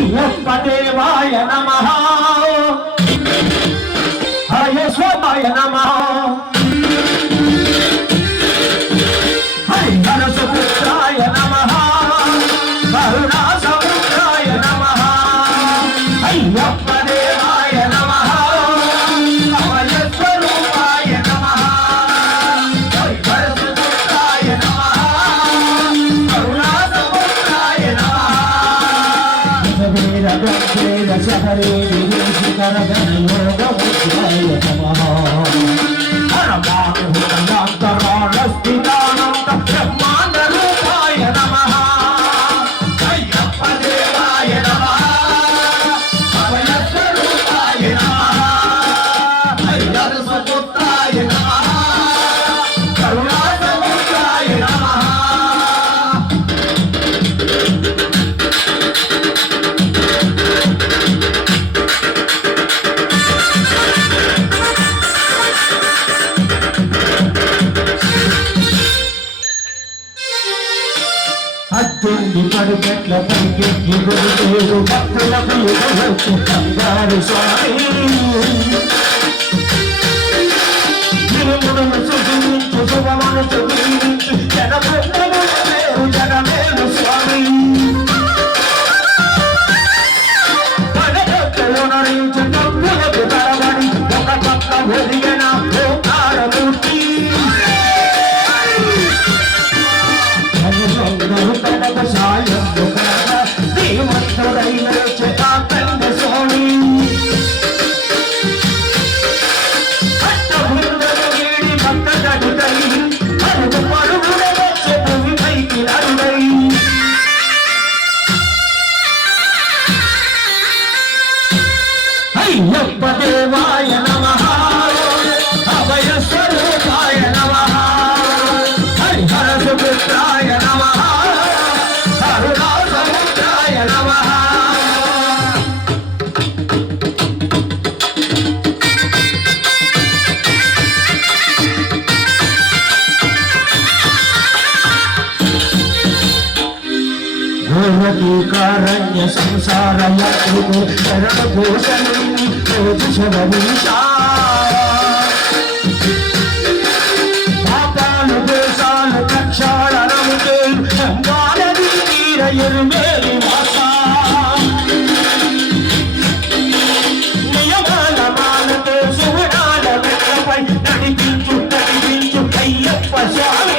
అయ్యప్ప దేవాయ నమః హయేశ్వరాయ నమః హరిహర సుపుత్రాయ నమః కరుణా సముద్రాయ నమః అయ్యప్ప దేవాయ నమః అభయస్వరూపాయ నమః హరిహర సుపుత్రాయ నమః కరుణా సముద్రాయ నమః వేద వేద సహరే విదేశికర గణయోగముద్రాయ నమః హరమానుహంతరాళస్థితానంద బ్రహ్మాండ రూపాయ నమః అయ్యప్ప దేవాయ నమః అభయస్వరూపాయ నమః హరిహర సుపుత్రాయ నమః కరుణా సముద్రాయ నమః అత్యుండి పడుగట్ల పైకెక్కి గురుదేవు భక్తులకు ఎదురొచ్చు కంగారు స్వామి తిరుగుడును చూపించు శుభమను చూపించు జనబృందము పేరు జనమేలు స్వామి పడగట్టలు నడించు డబ్బులకు తరబడి ఒక పక్క ఒదిగిన ఓంకారమూర్తి తనకు సాయం శ్రీమంతుడైన చేతాకండ స్వామి భక్త బృందము వీడి భక్త గడుదై అరుగు పరుగుల వచ్చే భూమి పైకి నడుదై అయ్యప్ప దేవాయ నమః అభయస్వరూపాయ నమః హరిహర సుపుత్రాయ నమః కరుణా సముద్రాయ నమః ఘోరకీకారణ్య సంసార యాత్రికు శరణ భూషణి జ్యోతిషవీషా పాపాలు దేశాలు ప్రక్షాళనముకే గంగానదీ తీర ఎరుమేలి మాత నియమాల మాలతో సుగుణాల వెన్నపై నడిపించు అయ్యప్ప స్వామి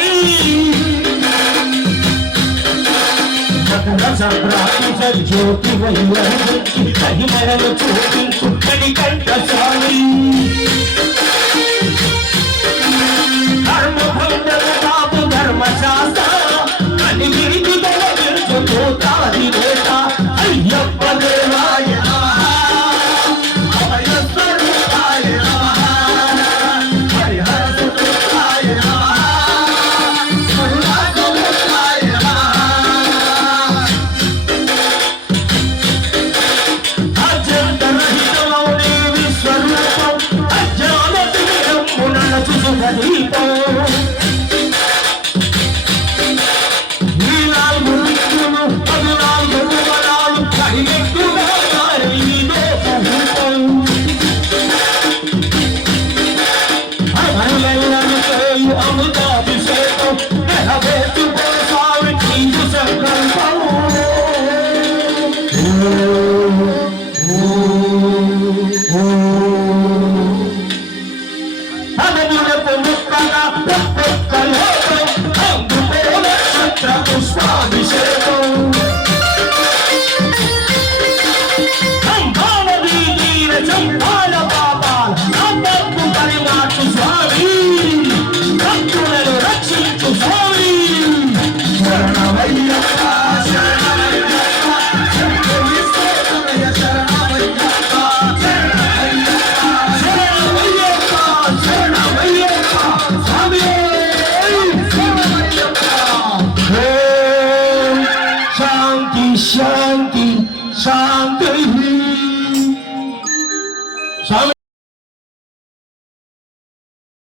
సంక్రాంతి సజ్యోతి వైవరించి మహిమలను చూపించు కంఠ స్వామి ధర్మభంగము బాబు ధర్మశాస్త్ర అని విరిగి గెలుచు పోతాది వేట అయ్యప్ప దేవాయ నమః అభయస్వరూపాయ నమః హరిహర సుపుత్రాయ నమః కరుణా సముద్రాయ నమః అజంతరహితమౌని విశ్వరూపం అజ్ఞాన తిమిరమున చూసుగదీపం అమృతాభిషేకం నెరవేర్చుకో స్వామి నీకు సంకల్పం పుష్పాది